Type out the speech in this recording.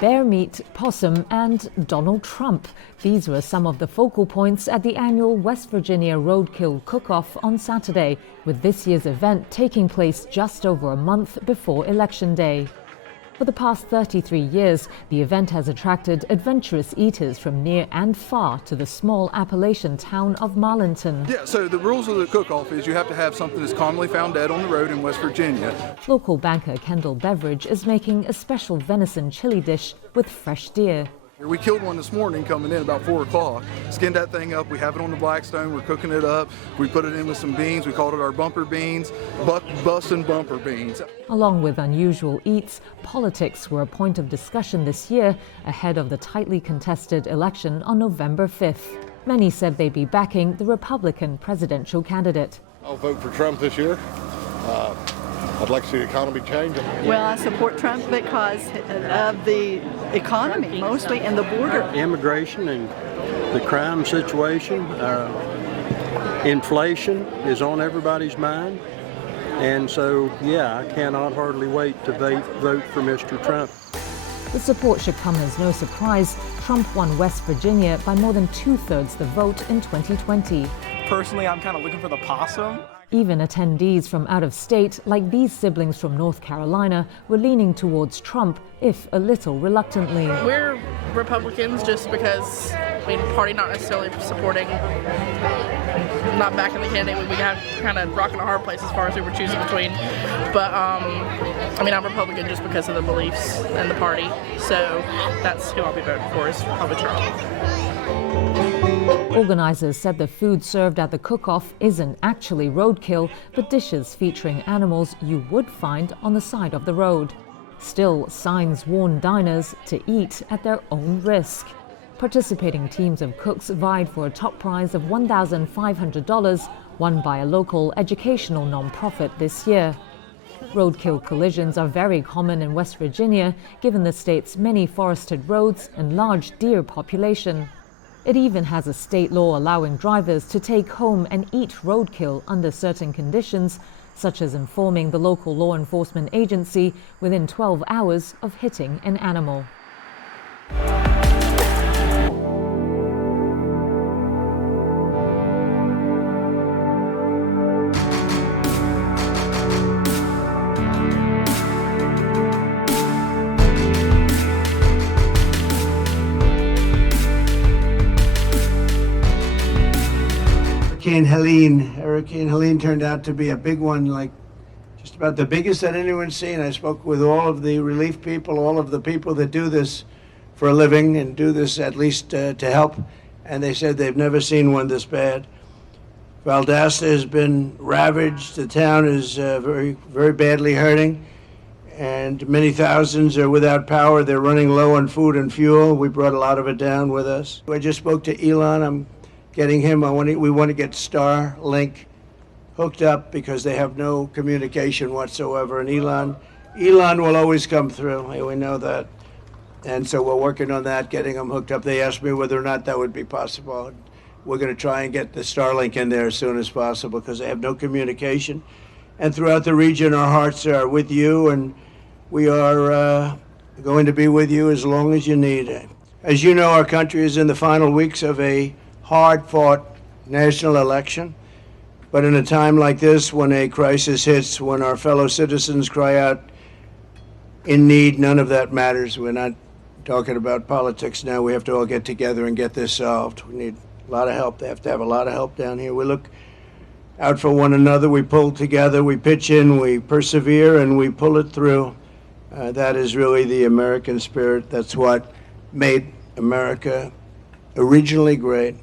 bear meat, possum and Donald Trump. These were some of the focal points at the annual West Virginia Roadkill Cook-off on Saturday, with this year's event taking place just over a month before Election Day. For the past 33 years, the event has attracted adventurous eaters from near and far to the small Appalachian town of Marlinton. Yeah, so the rules of the cook-off is you have to have something that's commonly found dead on the road in West Virginia. Local banker Kendall Beveridge is making a special venison chili dish with fresh deer. We killed one this morning coming in about 4 o'clock, skinned that thing up, we have it on the Blackstone, we're cooking it up, we put it in with some beans, we called it our bumper beans, bustin' bumper beans. Along with unusual eats, politics were a point of discussion this year ahead of the tightly contested election on November 5th. Many said they'd be backing the Republican presidential candidate. I'll vote for Trump this year. I'd like to see the economy change. Well, I support Trump because of the economy mostly and the border. Immigration and the crime situation, inflation is on everybody's mind. And so, yeah, I cannot hardly wait to vote for Mr. Trump. The support should come as no surprise. Trump won West Virginia by more than 2/3 the vote in 2020. Personally, I'm kind of looking for the possum. Even attendees from out of state, like these siblings from North Carolina, were leaning towards Trump, if a little reluctantly. We're Republicans just because, party not necessarily supporting, not backing the candidate. We got kind of rocking a hard place as far as who we're choosing between. But, I'm Republican just because of the beliefs and the party. So that's who I'll be voting for, is probably Trump. Organizers said the food served at the cook-off isn't actually roadkill, but dishes featuring animals you would find on the side of the road. Still, signs warn diners to eat at their own risk. Participating teams of cooks vied for a top prize of $1,500, won by a local educational nonprofit this year. Roadkill collisions are very common in West Virginia, given the state's many forested roads and large deer population. It even has a state law allowing drivers to take home and eat roadkill under certain conditions, such as informing the local law enforcement agency within 12 hours of hitting an animal. Hurricane Helene turned out to be a big one, like just about the biggest that anyone's seen. I spoke with all of the relief people, all of the people that do this for a living and do this at least to help, and they said they've never seen one this bad. Valdosta has been ravaged. The town is very, very badly hurting, and many thousands are without power. They're running low on food and fuel. We brought a lot of it down with us. I just spoke to Elon. I'm getting him. We want to get Starlink hooked up because they have no communication whatsoever. And Elon will always come through. We know that. And so we're working on that, getting them hooked up. They asked me whether or not that would be possible. We're going to try and get the Starlink in there as soon as possible because they have no communication. And throughout the region, our hearts are with you, and we are going to be with you as long as you need it. As you know, our country is in the final weeks of a hard-fought national election. But in a time like this, when a crisis hits, when our fellow citizens cry out in need, none of that matters. We're not talking about politics now. We have to all get together and get this solved. We need a lot of help. They have to have a lot of help down here. We look out for one another. We pull together. We pitch in. We persevere, and we pull it through. That is really the American spirit. That's what made America originally great.